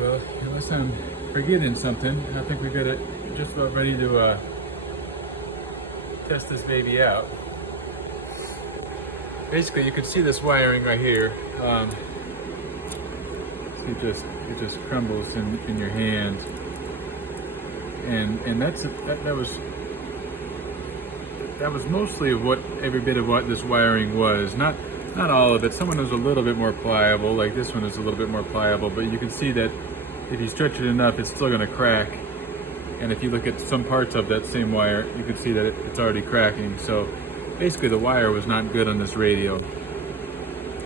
Well, unless I'm forgetting something, I think we got it just about ready to test this baby out. Basically, you can see this wiring right here. It just crumbles in your hand, and that was mostly every bit of what this wiring was. Not all of it. Some of it was a little bit more pliable, like this one is a little bit more pliable, but you can see that if you stretch it enough, it's still going to crack. And if you look at some parts of that same wire, you can see that it's already cracking. So basically the wire was not good on this radio.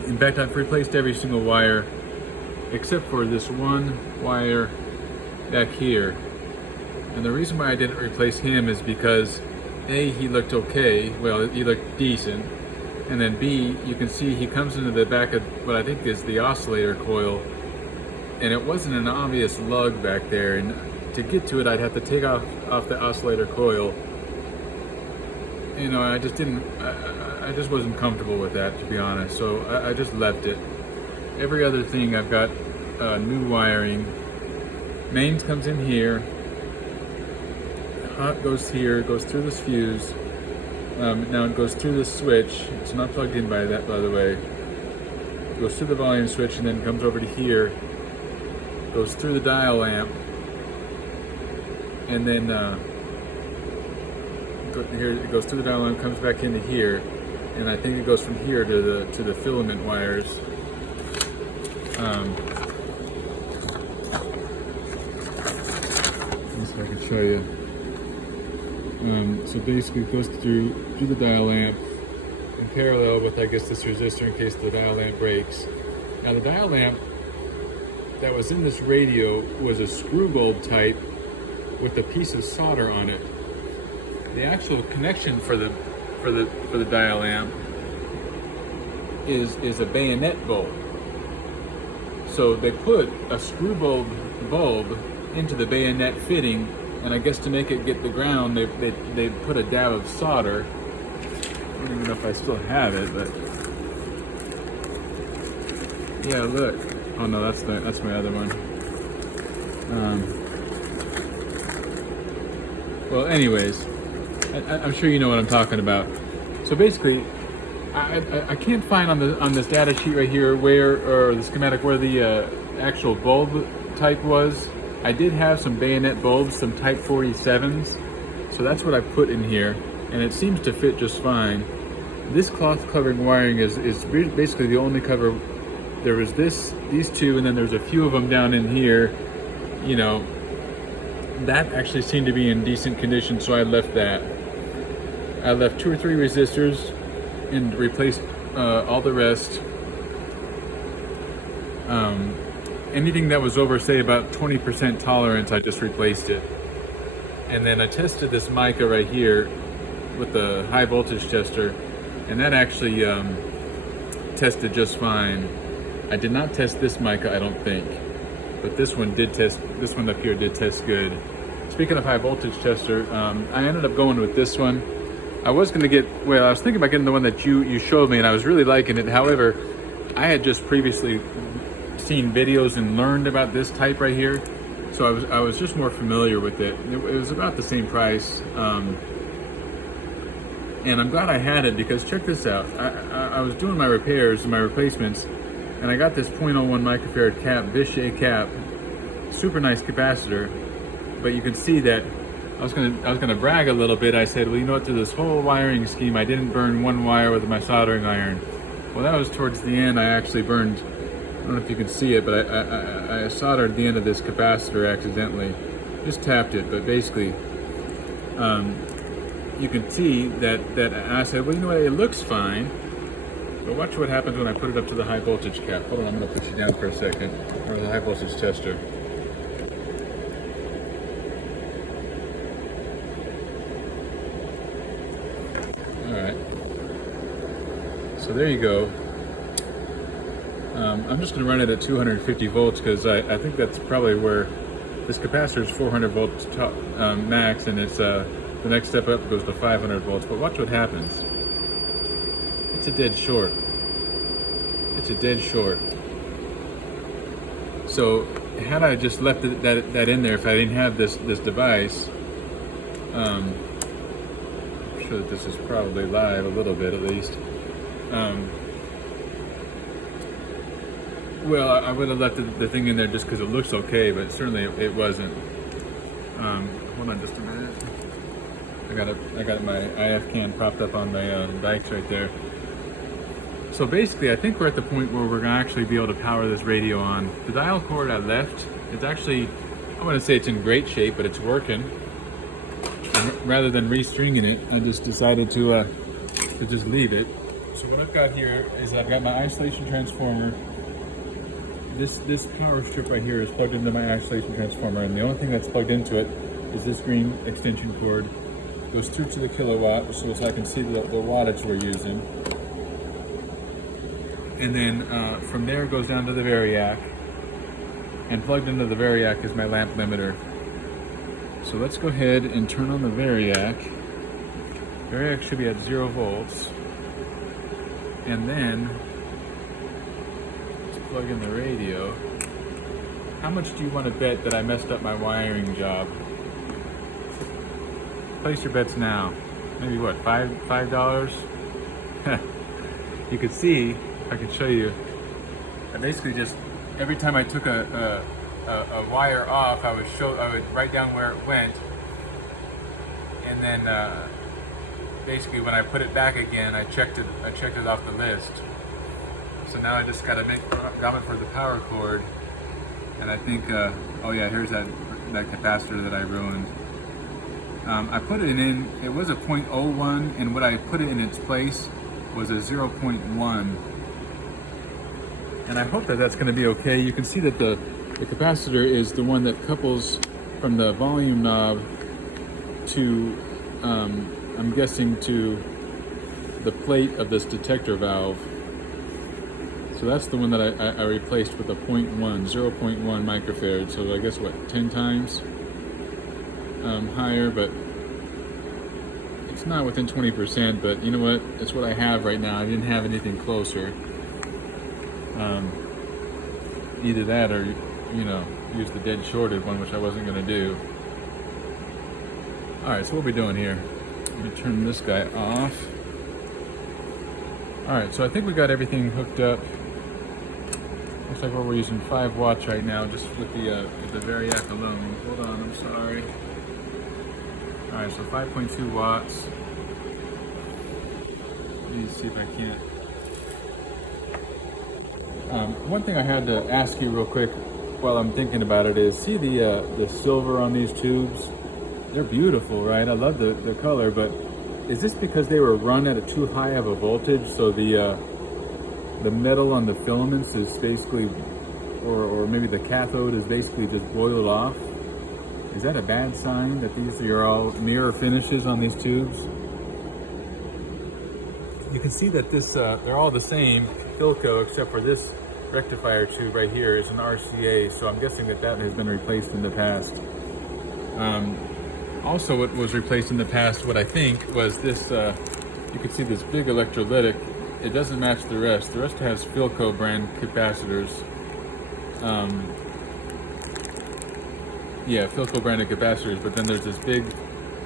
In fact, I've replaced every single wire except for this one wire back here. And the reason why I didn't replace him is because A, he looked okay, well, he looked decent, and then B, you can see he comes into the back of what I think is the oscillator coil, and it wasn't an obvious lug back there, and to get to it I'd have to take off the oscillator coil. You know, I just wasn't comfortable with that, to be honest, so I just left it. Every other thing I've got new wiring. Mains comes in here, hot goes here, goes through this fuse. Now it goes through this switch. It's not plugged in by the way. It goes through the volume switch and then comes over to here. Goes through the dial lamp, and then here it goes through the dial lamp, comes back into here, and I think it goes from here to the filament wires. If I can show you. So basically it goes through the dial lamp in parallel with, I guess, this resistor in case the dial lamp breaks. Now the dial lamp that was in this radio was a screw bulb type with a piece of solder on it. The actual connection for the dial lamp is a bayonet bulb. So they put a screw bulb into the bayonet fitting, and I guess to make it get the ground, they put a dab of solder. I don't even know if I still have it, but yeah, look. Oh no, that's my other one. Well, anyways, I'm sure you know what I'm talking about. So basically, I can't find on this data sheet right here or the schematic where the actual bulb type was. I did have some bayonet bulbs, some type 47s, so that's what I put in here, and it seems to fit just fine. This cloth covering wiring is basically the only cover. There was these two, and then there's a few of them down in here. You know, that actually seemed to be in decent condition, so I left that. I left 2 or 3 resistors and replaced all the rest. Anything that was over, say, about 20% tolerance, I just replaced it. And then I tested this mica right here with the high voltage tester, and that actually tested just fine. I did not test this mica, I don't think, but this one did test. This one up here did test good. Speaking of high voltage tester, I ended up going with this one. I was going to get, well, I was thinking about getting the one that you showed me, and I was really liking it. However, I had just previously seen videos and learned about this type right here, so I was just more familiar with it. It was about the same price, and I'm glad I had it, because check this out. I was doing my repairs and my replacements, and I got this 0.01 microfarad cap, Vichet cap, super nice capacitor. But you can see that I was gonna brag a little bit. I said, well, you know what, through this whole wiring scheme, I didn't burn one wire with my soldering iron. Well, that was towards the end. I actually burned, I don't know if you can see it, but I soldered the end of this capacitor accidentally. Just tapped it, but basically, you can see that I said, well, you know what, it looks fine. But watch what happens when I put it up to the high voltage cap. Hold on, I'm gonna put you down for a second, or the high voltage tester. So there you go. I'm just going to run it at 250 volts because I think that's probably where this capacitor is 400 volts top, max, and it's the next step up goes to 500 volts. But watch what happens. It's a dead short. It's a dead short. So had I just left that in there, if I didn't have this device, I'm sure that this is probably live a little bit at least. Well, I would have left the thing in there just because it looks okay, but certainly it wasn't. Hold on just a minute. I got my IF can propped up on my bikes right there. So basically, I think we're at the point where we're gonna actually be able to power this radio on. The dial cord I left, it's actually, I wouldn't say it's in great shape, but it's working. And rather than restringing it, I just decided to just leave it. So what I've got here is I've got my isolation transformer. This power strip right here is plugged into my isolation transformer, and the only thing that's plugged into it is this green extension cord. Goes through to the kilowatt, so I can see the wattage we're using. And then from there it goes down to the variac, and plugged into the variac is my lamp limiter. So let's go ahead and turn on the variac. Variac should be at 0 volts. And then let's plug in the radio. How much do you want to bet that I messed up my wiring job? Place your bets now. Maybe what, $5? You could see, I can show you. I basically just, every time I took a wire off, I would write down where it went, and then basically when I put it back again, I checked it off the list. So now I just got to make comment for the power cord, and I think, oh yeah, here's that capacitor that I ruined. I put it in, it was a 0.01, and what I put it in its place was a 0.1. And I hope that that's going to be okay. You can see that the capacitor is the one that couples from the volume knob to, I'm guessing, to the plate of this detector valve. So that's the one that I replaced with a 0.1 microfarad. So I guess what, 10 times higher, but it's not within 20%, but you know what, it's what I have right now. I didn't have anything closer. Either that or, you know, use the dead shorted one, which I wasn't going to do. Alright, so what are we doing here? Let me turn this guy off. Alright, so I think we got everything hooked up. Looks like we're using 5 watts right now, just with the variac alone. Hold on, I'm sorry. Alright, so 5.2 watts. Let me see if I can't. One thing I had to ask you real quick while I'm thinking about it is, see the silver on these tubes? They're beautiful, right? I love the color, but is this because they were run at a too high of a voltage, so the metal on the filaments is basically, or maybe the cathode is basically just boiled off? Is that a bad sign that these are all mirror finishes on these tubes? You can see that this they're all the same Philco, except for this rectifier tube right here is an RCA, so I'm guessing that has been replaced in the past. Also, what was replaced in the past, what I think, was this, you can see this big electrolytic. It doesn't match the rest. The rest has Philco brand capacitors. Yeah, Philco branded capacitors, but then there's this big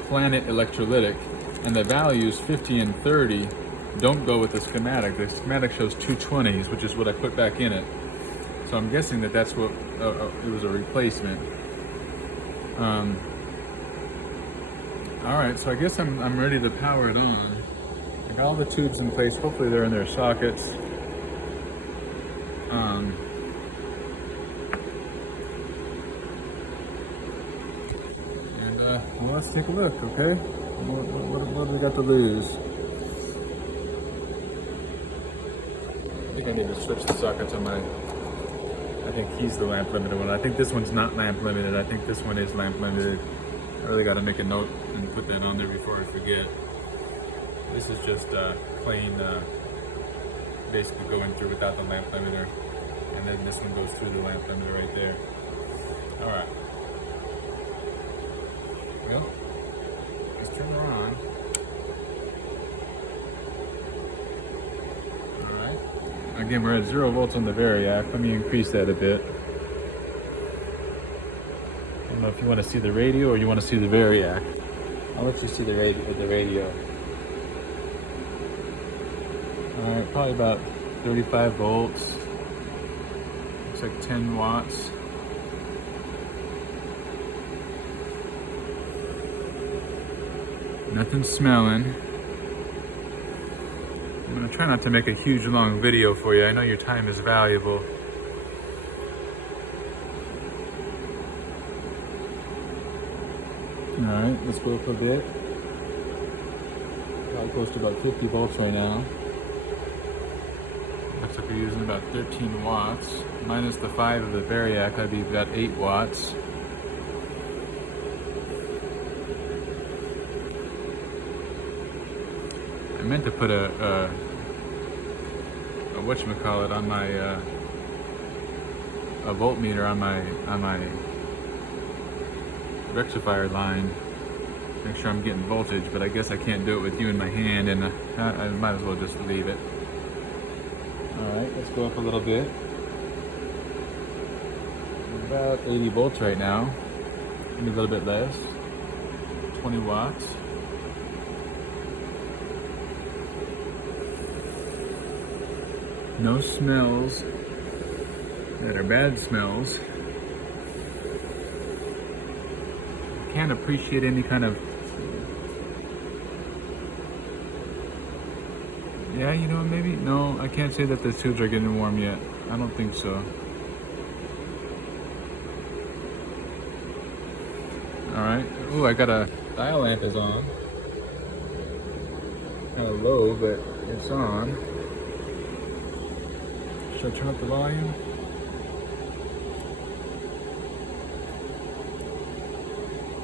Planet electrolytic, and the values 50 and 30 don't go with the schematic. The schematic shows 220s, which is what I put back in it. So I'm guessing that that's what, it was a replacement. Alright, so I guess I'm ready to power it on. I got all the tubes in place. Hopefully they're in their sockets. Well, let's take a look, okay? What do we got to lose? I think I need to switch the sockets on my, I think he's the lamp limited one. I think this one's not lamp limited. I think this one is lamp limited. I really got to make a note and put that on there before I forget. This is just plain, basically going through without the lamp limiter. And then this one goes through the lamp limiter right there. All right. Go. Let's turn her on. Alright. Again, we're at 0 volts on the variac. Let me increase that a bit. I don't know if you want to see the radio or you want to see the variac. I'll let you see the radio. All right, probably about 35 volts. Looks like 10 watts. Nothing smelling. I'm gonna try not to make a huge long video for you. I know your time is valuable. All right, let's go up a bit. Probably close to about 50 volts right now. Looks like we're using about 13 watts. Minus the 5 of the variac, that'd be about 8 watts. I meant to put a whatchamacallit on my a voltmeter on my rectifier line. Make sure I'm getting voltage, but I guess I can't do it with you in my hand, and I might as well just leave it. All right, let's go up a little bit. About 80 volts right now. Maybe a little bit less. 20 watts. No smells that are bad smells. Can't appreciate any kind of, yeah, you know, maybe, no, I can't say that the tubes are getting warm yet. I don't think so. All right, ooh, I got a dial lamp is on. Kind of low, but it's on. Should I turn up the volume?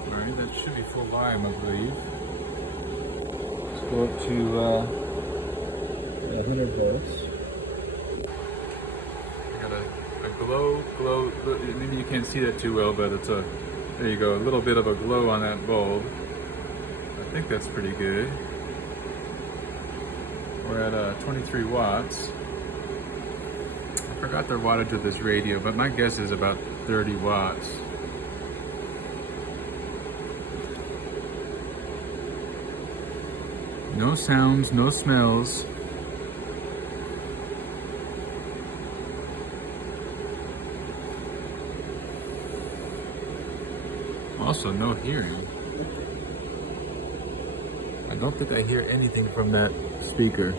Alright, that should be full volume, I believe. Let's go up to 100 volts. I got a glow, maybe you can't see that too well, but it's there you go, a little bit of a glow on that bulb. I think that's pretty good. We're at 23 watts. I forgot the wattage of this radio, but my guess is about 30 watts. No sounds, no smells. Also, no hearing. I don't think I hear anything from that speaker.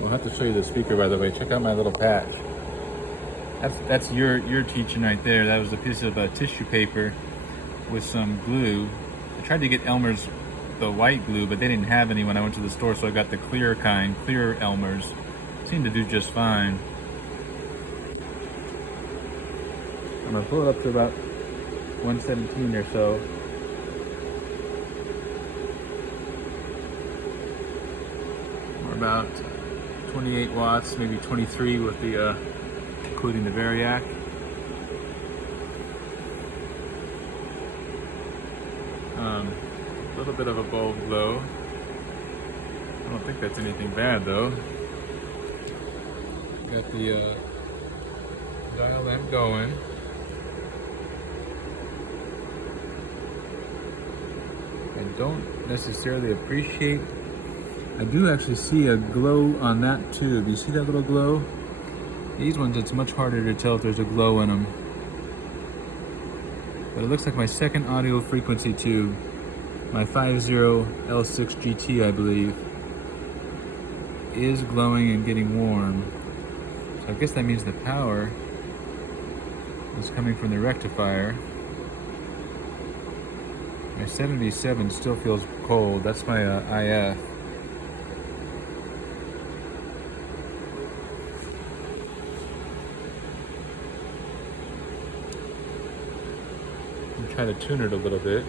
I'll have to show you the speaker, by the way. Check out my little patch. That's your teaching right there. That was a piece of tissue paper with some glue. I tried to get Elmer's the white glue, but they didn't have any when I went to the store, so I got the clear kind, clear Elmer's. Seemed to do just fine. I'm gonna pull it up to about 117 or so. We're about 28 watts, maybe 23 with the including the variac. A little bit of a bulb glow. I don't think that's anything bad though. Got the dial lamp going. I don't necessarily appreciate. I do actually see a glow on that tube. You see that little glow? These ones, it's much harder to tell if there's a glow in them. But it looks like my second audio frequency tube, my 50L6 GT, I believe, is glowing and getting warm. So I guess that means the power is coming from the rectifier. My 77 still feels cold. That's my IF. Try to tune it a little bit.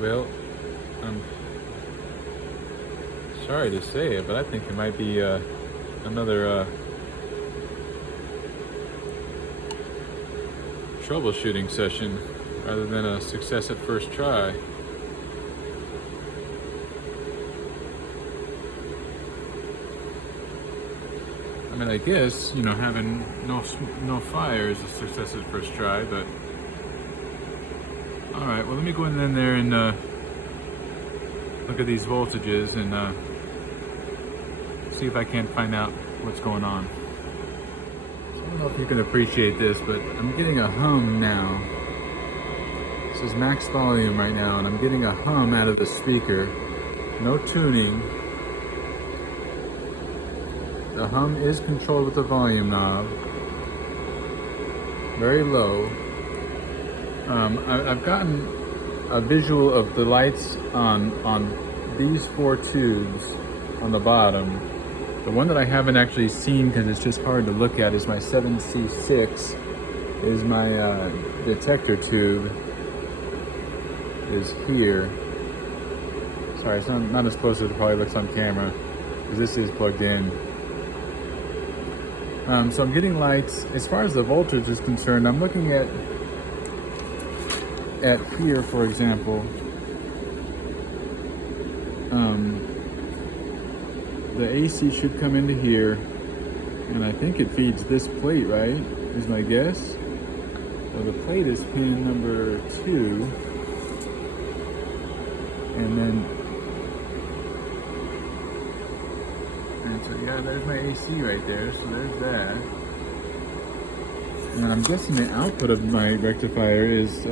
Well, I'm sorry to say it, but I think it might be another troubleshooting session rather than a success at first try. I mean, I guess, you know, having no fire is a success at first try, but all right, well, let me go in there and look at these voltages and see if I can't find out what's going on. So I don't know if you can appreciate this, but I'm getting a hum now. This is max volume right now, and I'm getting a hum out of the speaker. No tuning. The hum is controlled with the volume knob. Very low. I've gotten a visual of the lights on these 4 tubes on the bottom. The one that I haven't actually seen because it's just hard to look at is my 7C6, is my detector tube is here. Sorry, it's not as close as it probably looks on camera because this is plugged in. So I'm getting lights. As far as the voltage is concerned, I'm looking at here, for example. The AC should come into here, and I think it feeds this plate, right? Is my guess. So the plate is pin number 2, and then, and so yeah, there's my AC right there. So there's that. And I'm guessing the output of my rectifier is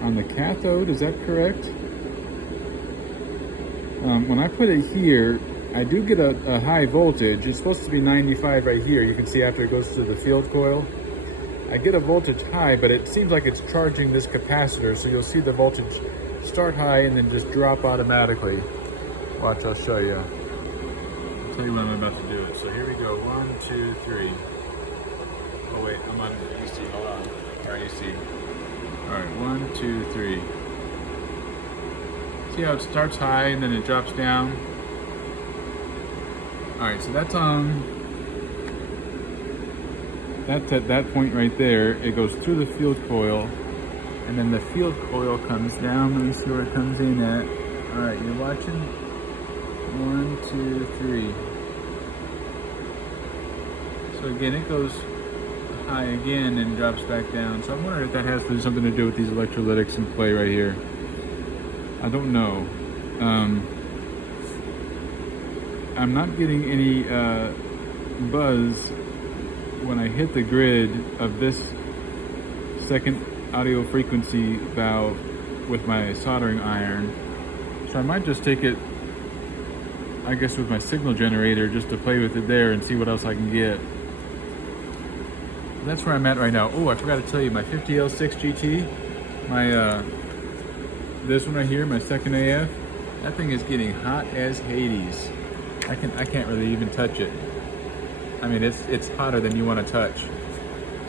on the cathode. Is that correct? When I put it here, I do get a high voltage. It's supposed to be 95 right here. You can see after it goes to the field coil. I get a voltage high, but it seems like it's charging this capacitor. So you'll see the voltage start high and then just drop automatically. Watch, I'll show you. I'll tell you when I'm about to do it. So here we go, 1, 2, 3. Oh wait, I'm on EC, hold on. All right, EC. All right, 1, 2, 3. See how it starts high and then it drops down? All right, so that's on. That's at that point right there. It goes through the field coil, and then the field coil comes down. Let me see where it comes in at. All right, you're watching. 1, 2, 3. So again, it goes high again and drops back down. So I'm wondering if that has something to do with these electrolytics in play right here. I don't know. I'm not getting any buzz when I hit the grid of this second audio frequency valve with my soldering iron. So I might just take it, I guess, with my signal generator just to play with it there and see what else I can get. That's where I'm at right now. Oh, I forgot to tell you, my 50L6 GT, my this one right here, my second AF, that thing is getting hot as Hades. I can't really even touch it. I mean, it's hotter than you want to touch.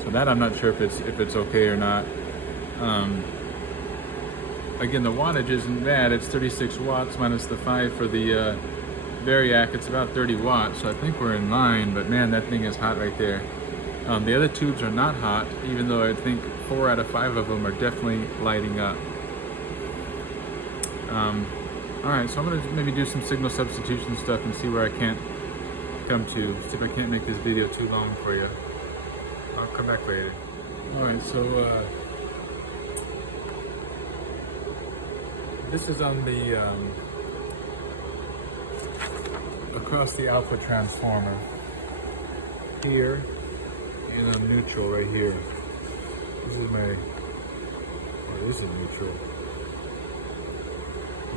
So that I'm not sure if it's okay or not. Again, the wattage isn't bad. It's 36 watts minus the 5 for the Variac. It's about 30 watts, so I think we're in line. But man, that thing is hot right there. The other tubes are not hot, even though I think 4 out of 5 of them are definitely lighting up. All right, so I'm gonna maybe do some signal substitution stuff and see where I can't come to. See if I can't make this video too long for you. I'll come back later. All right, so this is on the across the output transformer here, and I'm neutral right here. This is my, oh, this is neutral.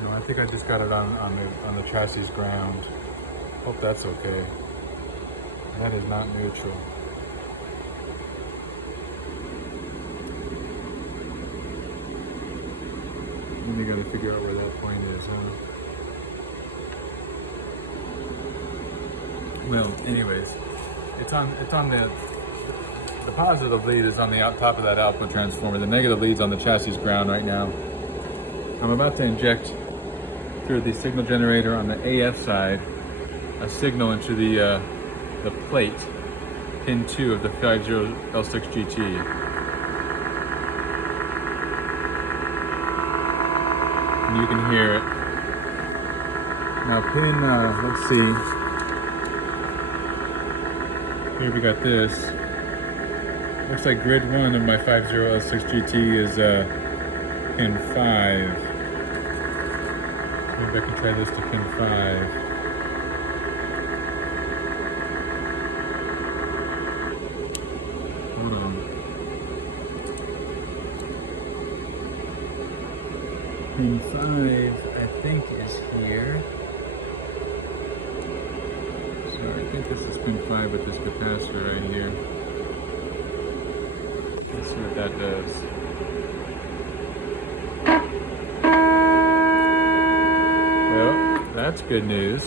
No, I think I just got it on the chassis ground. Hope that's okay. That is not neutral. Then you gotta figure out where that point is, huh? Well, anyways, it's on the positive lead is on the top of that output transformer. The negative lead's on the chassis ground right now. I'm about to inject through the signal generator on the AF side a signal into the plate, pin 2 of the 50L6 GT. And you can hear it. Now pin, let's see. Here we got this. Looks like grid 1 of my 50L6 GT is pin 5. Maybe I can try this to pin 5. Hold on. Pin 5, I think, is here. So I think this is pin 5 with this capacitor right here. Let's see what that does. Well, that's good news.